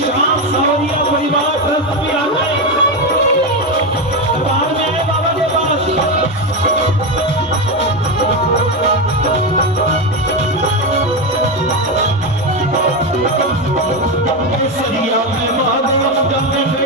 शाम सावरिया परिवार ट्रस्ट भी आता है दरबार में है बाबा के पास सरिया में महादेव जब